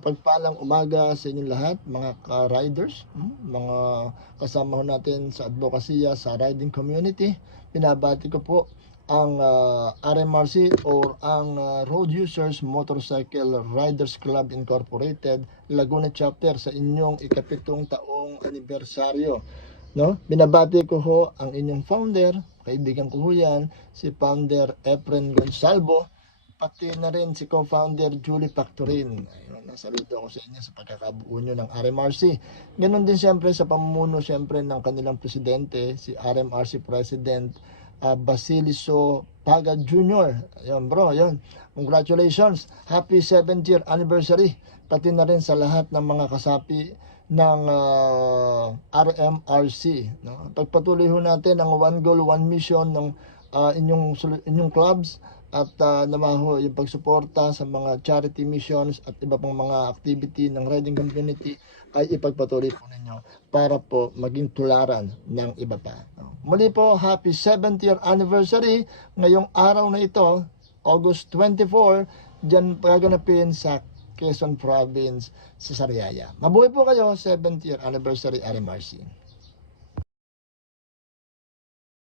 Pagpalang umaga sa inyong lahat, mga ka-riders, mga kasama ho natin sa advokasya sa riding community. Binabati ko po ang RMRC or ang Road Users Motorcycle Riders Club Incorporated Laguna Chapter sa inyong ika-7 taong anibersaryo. No? Binabati ko ho ang inyong founder, kaibigan ko ho yan, si Founder Efren Gonsalvo, pati na rin si co-founder Julie Factorin. Ayun, nasaludo ako sa inyo sa pagkakabuo nyo ng RMRC. Ganon din siyempre sa pamumuno siyempre ng kanilang presidente, si RMRC President Basilio Paga Jr. Ayun bro, ayun. Congratulations. Happy 7th year anniversary. Pati na rin sa lahat ng mga kasapi ng RMRC. No? Pagpatuloy ho natin ang one goal, one mission ng inyong clubs at naman ho yung pagsuporta sa mga charity missions at iba pang mga activity ng riding community ay ipagpatuloy po ninyo para po maging tularan ng iba pa. Muli po, happy 7th year anniversary ngayong araw na ito, August 24, dyan gaganapin sa Quezon Province sa Sariaya. Mabuhay po kayo, 7th year anniversary RMRC.